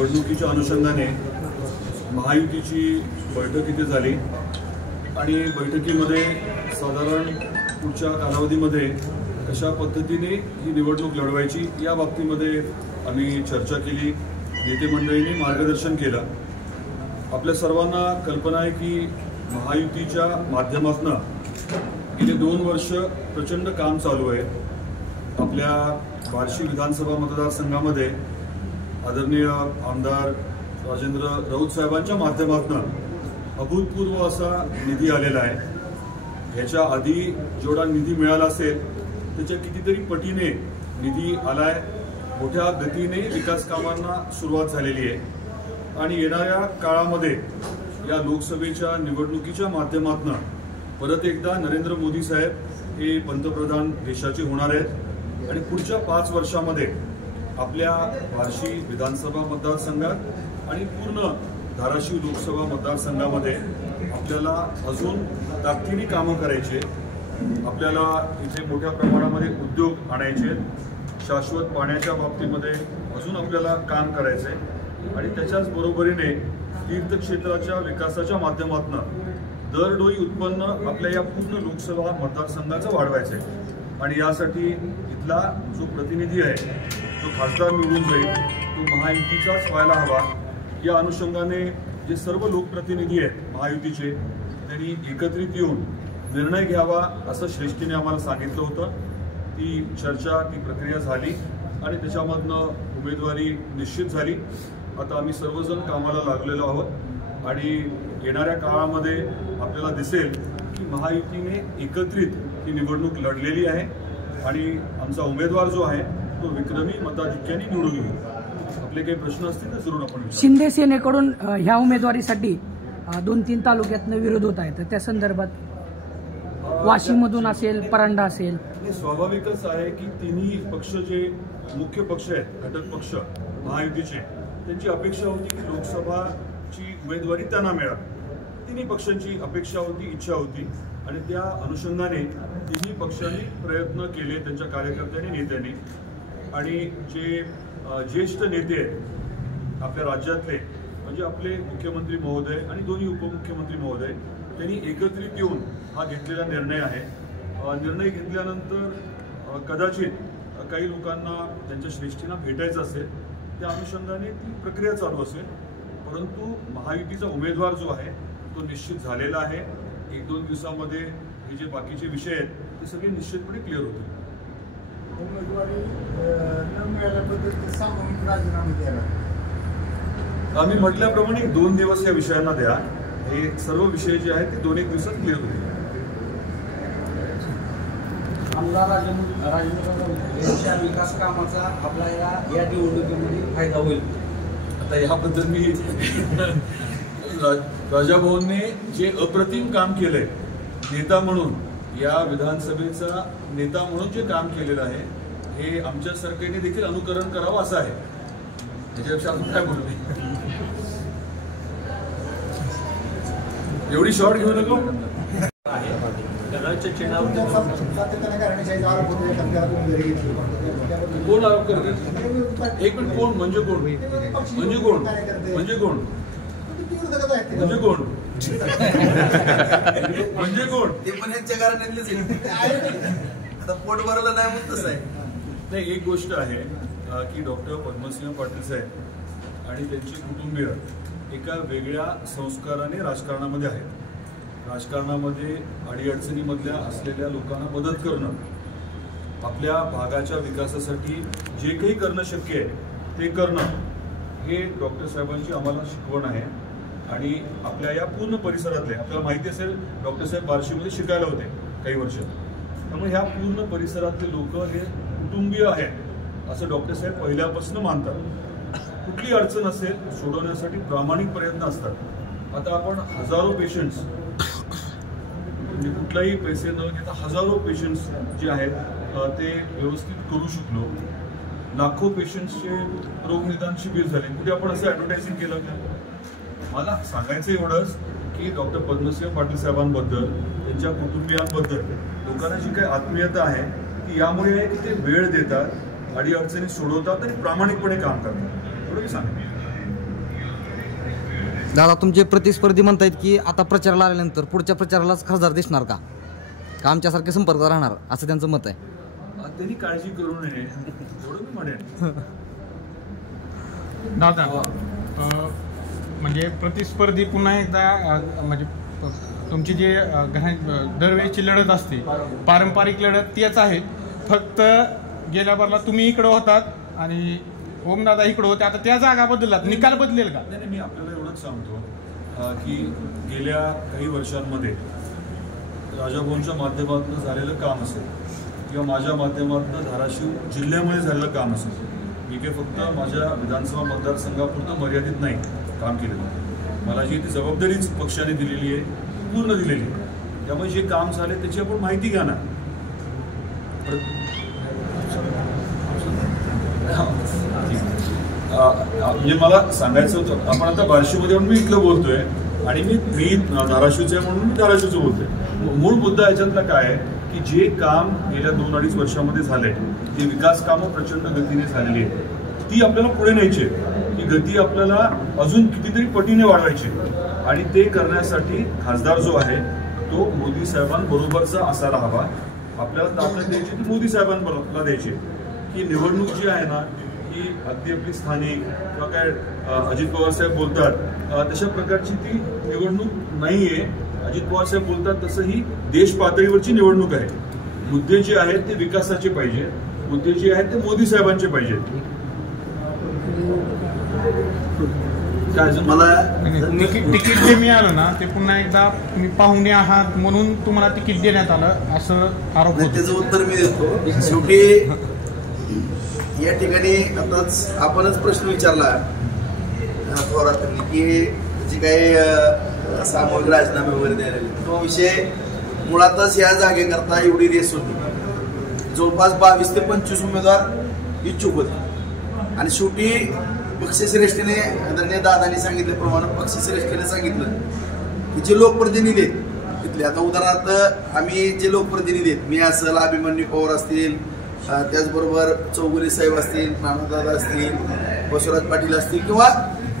निवडणुकीच्या अनुषंगाने महायुतीची बैठक इथे झाली आणि बैठकीमध्ये साधारण पुढच्या कालावधीमध्ये कशा पद्धतीने ही निवडणूक लढवायची या बाबतीमध्ये आम्ही चर्चा केली. नेते मंडळींनी मार्गदर्शन केलं. आपल्या सर्वांना कल्पना आहे की महायुतीच्या माध्यमातून गेले 2 वर्ष प्रचंड काम चालू आहे. आपल्या बार्शी विधानसभा मतदारसंघामध्ये आदरणीय आमदार राजेंद्र राऊत साहेबांच्या माध्यमातून अभूतपूर्व असा निधी आलेला आहे. ह्याच्या आधी जेवढा निधी मिळाला असेल त्याच्या कितीतरी पटीने निधी आलाय. मोठ्या गतीने विकास कामांना सुरुवात झालेली आहे आणि येणाऱ्या काळामध्ये या लोकसभेच्या निवडणुकीच्या माध्यमातून परत एकदा नरेंद्र मोदी साहेब हे पंतप्रधान देशाचे होणार आहेत आणि पुढच्या 5 वर्षामध्ये आपल्या बार्शी विधानसभा मतदारसंघात आणि पूर्ण धाराशिव लोकसभा मतदारसंघामध्ये आपल्याला अजून ताकदीने कामं करायचे. आपल्याला इथे मोठ्या प्रमाणामध्ये उद्योग आणायचे. शाश्वत पाण्याच्या बाबतीमध्ये अजून आपल्याला काम करायचंय आणि त्याच्याच बरोबरीने तीर्थक्षेत्राच्या विकासाच्या माध्यमातून दरडोई उत्पन्न आपल्या या पूर्ण लोकसभा मतदारसंघाचं वाढवायचं आहे आणि यासाठी इथला जो प्रतिनिधी आहे जो खासदार निवडून जाईल तो महायुतीचाच व्हायला हवा. या अनुषंगाने जे सर्व लोकप्रतिनिधी आहेत महायुतीचे त्यांनी एकत्रित येऊन निर्णय घ्यावा असं श्रेष्ठीने आम्हाला सांगितलं होतं. ती चर्चा ती प्रक्रिया झाली आणि त्याच्यामधनं उमेदवारी निश्चित झाली. आता आम्ही सर्वजण कामाला लागलेलो आहोत आणि येणाऱ्या काळामध्ये आपल्याला दिसेल की महायुतीने एकत्रित ही निवडणूक लढलेली आहे आणि आमचा उमेदवार जो आहे तो विक्रमी मताधिक्याने निवडून येईल. आपले काही प्रश्न असतील तर जरूर आपण. शिंदे सेनेकडून ह्या उमेदवारीसाठी 2-3 तालुक्यातनं विरोध होत आहे, तर त्या संदर्भात वाशीमधून असेल, परांडा असेल. स्वाभाविकच आहे की तिन्ही पक्ष जे मुख्य पक्ष आहेत, घटक पक्ष महायुतीचे, त्यांची अपेक्षा होती की लोकसभाची उमेदवारी त्यांना मिळावी. तिन्ही पक्षांची अपेक्षा होती, इच्छा होती आणि त्या अनुषंगाने तिन्ही पक्षांनी प्रयत्न केले त्यांच्या कार्यकर्त्यांनी, नेत्यांनी. आणि जे ज्येष्ठ नेते आहेत आपल्या राज्यातले म्हणजे आपले मुख्यमंत्री महोदय आणि दोन्ही उपमुख्यमंत्री महोदय त्यांनी एकत्रित येऊन हा घेतलेला निर्णय आहे. निर्णय घेतल्यानंतर कदाचित काही लोकांना त्यांच्या श्रेष्ठींना भेटायचं असेल, त्या अनुषंगाने ती प्रक्रिया चालू असेल. परंतु महायुतीचा उमेदवार जो आहे तो निश्चित झालेला आहे. 1-2 दिवसामध्ये हे जे बाकीचे विषय आहेत ते सगळे निश्चितपणे क्लिअर होतील. उमेदवारी न मिळाल्याबद्दल सामूहिक राजीनामा द्यावा. आम्ही म्हटल्याप्रमाणे 2 दिवस या विषयांना द्या. हे सर्व विषय जे आहेत ते 2-1 दिवसात क्लिअर होतील. आमदार राजेंद्र विकास कामाचा आपला या निवडणुकीमध्ये फायदा होईल. आता याबद्दल मी राजाभाऊंनी जे अप्रतिम काम केलंय नेता म्हणून, या विधानसभेचा नेता म्हणून जे काम केलेलं आहे हे आमच्या सरकारने देखील अनुकरण करावं असं आहे. त्याच्यापेक्षा अजून काय बोलू मी. एवढी शॉर्ट घेऊ नको. कोण आरोप करते? एक मिनिट, कोण म्हणजे कोण म्हणजे कोण म्हणजे कोण म्हणजे कोण म्हणजे कोण? ते पण यांच्या घराण्यातलेच आता पोट भरलं नाही म्हणून तसं आहे. नाही, एक गोष्ट आहे की डॉक्टर पद्मसिंह पाटील साहेब आणि त्यांची कुटुंबीय एका वेगळ्या संस्काराने राजकारणामध्ये आहेत. राजकारणामध्ये अडीअडचणीमधल्या असलेल्या लोकांना मदत करणं, आपल्या भागाच्या विकासासाठी जे काही करणं शक्य आहे ते करणं, हे डॉक्टर साहेबांची आम्हाला शिकवण आहे. आणि आपल्या या पूर्ण परिसरातले, आपल्याला माहिती असेल डॉक्टर साहेब बार्शीमध्ये शिकायला होते काही वर्ष, त्यामुळे ह्या पूर्ण परिसरातले लोक हे कुटुंबीय आहेत असं डॉक्टर साहेब पहिल्यापासून मानतात. कुठली अडचण असेल सोडवण्यासाठी प्रामाणिक प्रयत्न असतात. आता आपण हजारो पेशंट्स, म्हणजे कुठलाही पैसे न घेता हजारो पेशंट्स जे आहेत ते व्यवस्थित करू शकलो. लाखो पेशंट्सचे रोगनिदान शिबिर झाले. कुठे आपण असं ॲडव्हर्टायझिंग केलं का? मला सांगायचं एवढंच की डॉक्टर पद्मसिंह पाटील साहेबांबद्दल, त्यांच्या कुटुंबियांबद्दल लोकांना जी काही आत्मीयता आहे ती यामुळे आहे की ते वेळ देतात, अडीअडचणी सोडवतात आणि प्रामाणिकपणे काम करतात. एवढं मी सांगेन. दादा, तुमचे प्रतिस्पर्धी म्हणतायत की आता प्रचाराला आल्यानंतर पुढच्या प्रचारालाच खासदार दिसणार का आमच्यासारखे संपर्क राहणार, असं त्यांचं मत आहे. त्यांनी काळजी करू नये एवढं मी म्हणेन. दादा, म्हणजे प्रतिस्पर्धी पुन्हा एकदा म्हणजे तुमची जी दरवेळीची लढत असते पारंपरिक लढत तीच आहेत, फक्त गेल्या बारला तुम्ही इकडं होतात आणि ओमदादा इकडं होते, आता त्या जागा बदललात, निकाल बदलेल का? नाही, मी आपल्याला एवढंच सांगतो की गेल्या काही वर्षांमध्ये राजाभाऊंच्या माध्यमातून झालेलं काम असेल किंवा माझ्या माध्यमातून धाराशिव जिल्ह्यामध्ये झालेलं काम असेल, मी काही फक्त माझ्या विधानसभा मतदारसंघापुरतं मर्यादित नाही काम केलेलं. मला जी ती जबाबदारीच पक्षाने दिलेली आहे, पूर्ण दिलेली आहे. त्यामुळे जे काम झाले त्याची आपण माहिती घ्या ना. म्हणजे मला सांगायचं होतं, आपण आता बार्शीमध्ये मी इथलं बोलतोय आणि मी धाराशिवचं आहे म्हणून मी धाराशिवचं बोलतोय. मूळ मुद्दा याच्यातला काय आहे की जे काम गेल्या 2-2.5 वर्षामध्ये झालंय ते विकास कामं प्रचंड गतीने झालेली आहेत, ती आपल्याला पुढे न्यायची आहे. ही गती आपल्याला अजून कितीतरी पटीने वाढवायची आणि ते करण्यासाठी खासदार जो आहे तो मोदी साहेबांबरोबरचा असायला हवा. आपल्याला ताकद द्यायची ती मोदी साहेबांबरोबर द्यायची. ही निवडणूक जी आहे ना ही अगदी आपली स्थानिक किंवा काय अजित पवार साहेब बोलतात तशा प्रकारची ती निवडणूक नाहीये. अजित पवार साहेब बोलतात तसं ही देश पातळीवरची निवडणूक आहे. मुद्दे जे आहेत ते विकासाचे पाहिजे, मुद्दे जे आहेत ते मोदी साहेबांचे पाहिजेत. मला तिकीट जे मिळालं ना ते पुन्हा एकदा तुम्ही पाहुणे आहात म्हणून तुम्हाला तिकीट देण्यात आलं असं आरोप होतो. त्याचं उत्तर मी देतो. शेवटी या ठिकाणी आताच आपणच प्रश्न विचारला थोरातांनी की जे काही सामूहिक राजीनामे वगैरे द्यायला तो विषय मुळातच या जागेकरता एवढी रेस होती. जवळपास 22 ते 25 उमेदवार इच्छुक होते आणि शेवटी पक्षश्रेष्ठीने आदरणीय दादांनी सांगितल्याप्रमाणे पक्षश्रेष्ठीने सांगितलं की जे लोकप्रतिनिधी आहेत तिथले, आता उदाहरणार्थ आम्ही जे लोकप्रतिनिधी आहेत, मी असेल, अभिमन्यू पवार असतील, त्याचबरोबर चौगुले साहेब असतील, नानादादा असतील, बसवराज पाटील असतील किंवा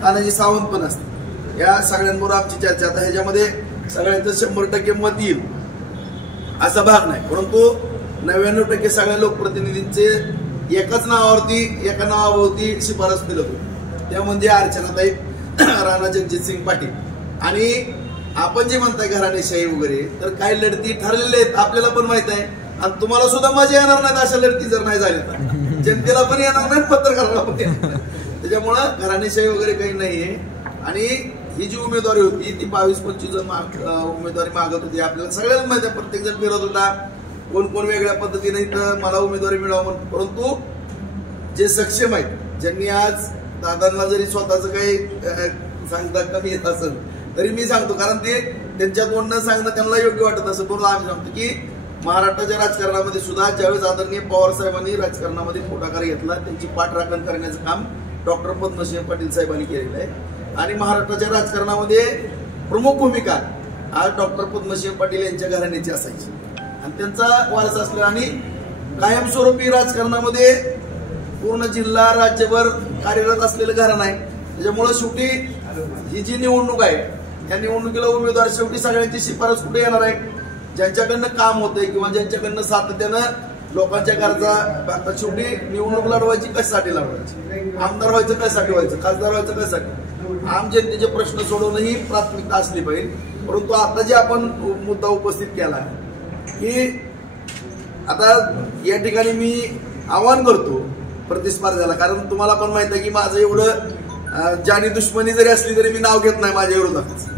तानाजी सावंत पण असतील, या सगळ्यांबरोबर आमची चर्चा. आता ह्याच्यामध्ये सगळ्यांचं 100% मत येईल असा भाग नाही, परंतु 99% सगळ्या लोकप्रतिनिधींचे एकाच नावावरती, एका नावाभोवती शिफारस केलं होतं. त्या म्हणजे अर्चनाताई राणा जगजितसिंग पाटील. आणि आपण जे म्हणताय घराणेशाही वगैरे, तर काही लढती ठरलेल्या आहेत, आपल्याला पण माहित आहे आणि तुम्हाला सुद्धा मजा येणार नाहीत अशा लढती जर नाही झाल्या तर. जनतेला पण येणार नाही, पत्रकाराला पण येणार नाही. त्याच्यामुळं घराणेशाही वगैरे काही नाहीये. आणि ही जी उमेदवारी होती ती 22-25 जण उमेदवारी मागत होती. आपल्याला सगळ्यांना माहिती आहे, प्रत्येक जण फिरत होता, कोण कोण वेगळ्या पद्धतीने तर मला उमेदवारी मिळावं म्हणून. परंतु जे सक्षम आहेत, ज्यांनी आज दादांना जरी स्वतःच काही सांगता कमी येत असेल तरी मी सांगतो, कारण ते त्यांच्या तोंडनं सांगणं त्यांना योग्य वाटत असेल, म्हणून आम्ही सांगतो की महाराष्ट्राच्या राजकारणामध्ये सुद्धा ज्यावेळेस आदरणीय पवार साहेबांनी राजकारणामध्ये पुढाकार घेतला, त्यांची पाठराखण करण्याचं काम डॉक्टर पद्मसिंह पाटील साहेबांनी केलेलं आहे. आणि महाराष्ट्राच्या राजकारणामध्ये प्रमुख भूमिका आज डॉक्टर पद्मसिंह पाटील यांच्या घराण्याची असायची आणि त्यांचा वारसा असला. आणि कायमस्वरूपी राजकारणामध्ये पूर्ण जिल्हा राज्यभर कार्यरत असलेलं घराणं आहे. त्याच्यामुळे शेवटी ही जी निवडणूक आहे या निवडणुकीला उमेदवार शेवटी सगळ्यांची शिफारस कुठे येणार आहे, ज्यांच्याकडनं काम होतंय किंवा ज्यांच्याकडनं सातत्यानं लोकांच्या गरजा. आता शेवटी निवडणूक लढवायची कशासाठी लढवायची, आमदार व्हायचं कशासाठी व्हायचं, खासदार व्हायचं कशासाठी, आम जनतेचे प्रश्न सोडवणं ही प्राथमिकता असली पाहिजे. परंतु आता जे आपण मुद्दा उपस्थित केला की आता या ठिकाणी मी आवाहन करतो प्रतिस्पर्ध्याला, कारण तुम्हाला पण माहित आहे की माझं एवढं जानी दुश्मनी जरी असली तरी मी नाव घेत नाही माझ्या विरोधात,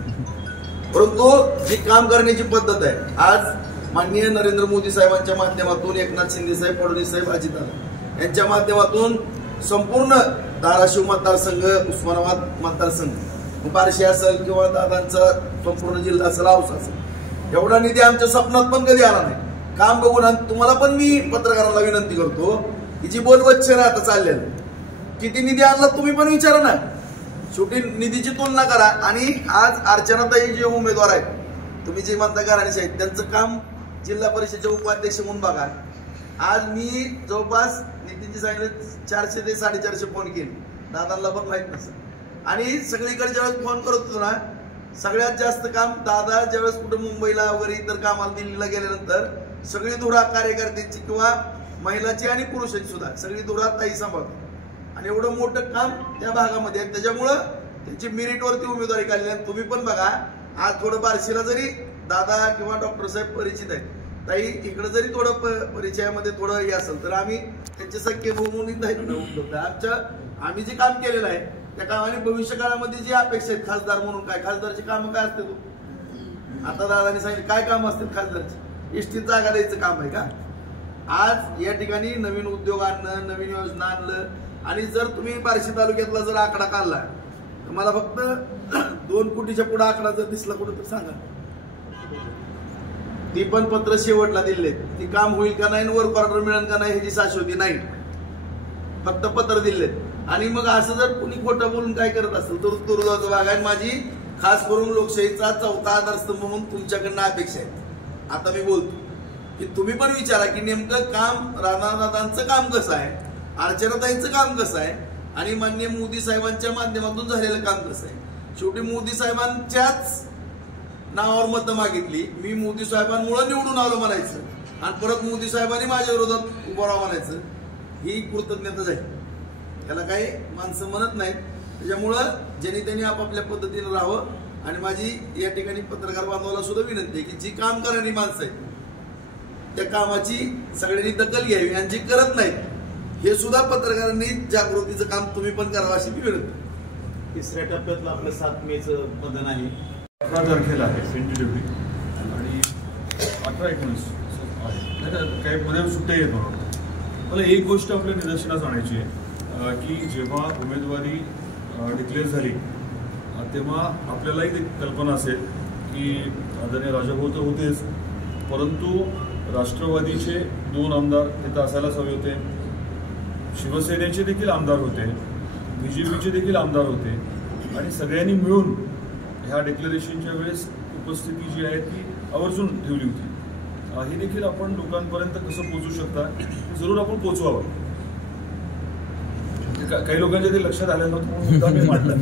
परंतु जी काम करण्याची पद्धत आहे आज माननीय नरेंद्र मोदी साहेबांच्या माध्यमातून, एकनाथ शिंदे साहेब, फडणवीस साहेब, अजितदादा यांच्या माध्यमातून संपूर्ण धाराशिव मतदारसंघ, उस्मानाबाद मतदारसंघ, बार्शी असेल किंवा दादांचा संपूर्ण जिल्हा असेल, औसा असेल, एवढा निधी आमच्या स्वप्नात पण कधी आला नाही. काम बघून तुम्हाला पण मी पत्रकारांना विनंती करतो की जी बोलवच्चन आता चाललेलं किती निधी आणला तुम्ही पण विचारा ना. शेवटी निधीची तुलना करा. आणि आज अर्चनाताई जे उमेदवार आहेत, तुम्ही जे म्हणता घराण्याचे आहेत, त्यांचं काम जिल्हा परिषदेचे उपाध्यक्ष म्हणून बघा. आज मी जवळपास नितीनजी सांगितलं 400 ते 450 फोन केले, दादांना पण माहित नसेल. आणि सगळीकडे ज्यावेळेस फोन करत होतो ना, सगळ्यात जास्त काम दादा ज्यावेळेस कुठं मुंबईला वगैरे इतर कामाला दिल्लीला गेल्यानंतर सगळी धुरा कार्यकर्त्यांची किंवा महिलाची आणि पुरुषांची सुद्धा सगळी धुरा ताई सांभाळतात आणि एवढं मोठं काम त्या भागामध्ये आहे. त्याच्यामुळं त्यांची मेरिटवरती उमेदवारी काढली. आणि तुम्ही पण बघा, आज थोडं बार्शीला जरी दादा किंवा डॉक्टर साहेब परिचित आहेत, ताई इकडे जरी थोडं परिचयामध्ये थोडं हे असेल तर आम्ही त्यांचे सख्खे म्हणून आम्ही जे काम केलेलं आहे त्या कामाने भविष्य काळामध्ये जी अपेक्षा आहेत खासदार म्हणून, काय खासदारची कामं काय असते, आता दादानी सांगितलं काय काम असतील खासदारची, एसटी जागा द्यायचं काम आहे का? आज या ठिकाणी नवीन उद्योग आणणं, नवीन योजना आणलं. आणि जर तुम्ही बार्शी तालुक्यातला जर आकडा काढला तर मला फक्त 2 कोटीच्या पुढे आकडा जर दिसला कुठं तर सांगा. ती पण पत्र शेवटला दिले, ती काम होईल का नाही, वर्क ऑर्डर मिळेल का नाही ह्याची शाश्वती नाही, फक्त पत्र दिले. आणि मग असं जर कुणी खोटं बोलून काय करत असेल तर दुर्दैवाचा भाग आहे. माझी खास करून लोकशाहीचा 4था आधारस्तंभ म्हणून तुमच्याकडनं अपेक्षा आहे. आता मी बोलतो की तुम्ही पण विचारा की नेमकं काम राणादादांचं काम कसं आहे, अर्चनाताईंचं काम कसं आहे आणि माननीय मोदी साहेबांच्या माध्यमातून झालेलं काम कसं आहे. शेवटी मोदी साहेबांच्याच नावावर मतं मागितली, मी मोदी साहेबांमुळे निवडून आलो म्हणायचं आणि परत मोदी साहेबांनी माझ्या विरोधात उभं राहा म्हणायचं, ही कृतज्ञताच आहे. त्याला काही माणसं म्हणत नाहीत. त्याच्यामुळं ज्यांनी त्यांनी आपापल्या पद्धतीने राहावं. आणि माझी या ठिकाणी पत्रकार बांधवाला सुद्धा विनंती आहे की जी काम करणारी माणसं आहेत त्या कामाची सगळ्यांनी दखल घ्यावी आणि जी करत नाहीत हे सुद्धा पत्रकारांनी जागृतीचं काम तुम्ही पण करावं अशी मी विनंती. 3ऱ्या टप्प्यातलं आपलं 7 मेचं मतदान आहे. 18 तारखेला आहे सेंटिटिव्हली आणि 18-19 आहे, काही मध्ये सुट्ट्या येत म्हणून. मला एक गोष्ट आपल्या निदर्शनास आणायची आहे की जेव्हा उमेदवारी डिक्लेअर झाली तेव्हा आपल्यालाही ती कल्पना असेल की आदरणीय राजाभाऊ तर होतेच, परंतु राष्ट्रवादीचे 2 आमदार तिथं असायलाच हवे होते, शिवसेनेचे देखील आमदार होते, BJPचे देखील आमदार होते आणि सगळ्यांनी मिळून ह्या डिक्लेरेशनच्या वेळेस उपस्थिती जी आहे ती आवर्जून ठेवली होती. हे देखील आपण लोकांपर्यंत कसं पोहोचू शकता जरूर आपण पोहोचवावं. काही लोकांच्या ते लक्षात आलेलं नव्हतं म्हणून मी मांडलं.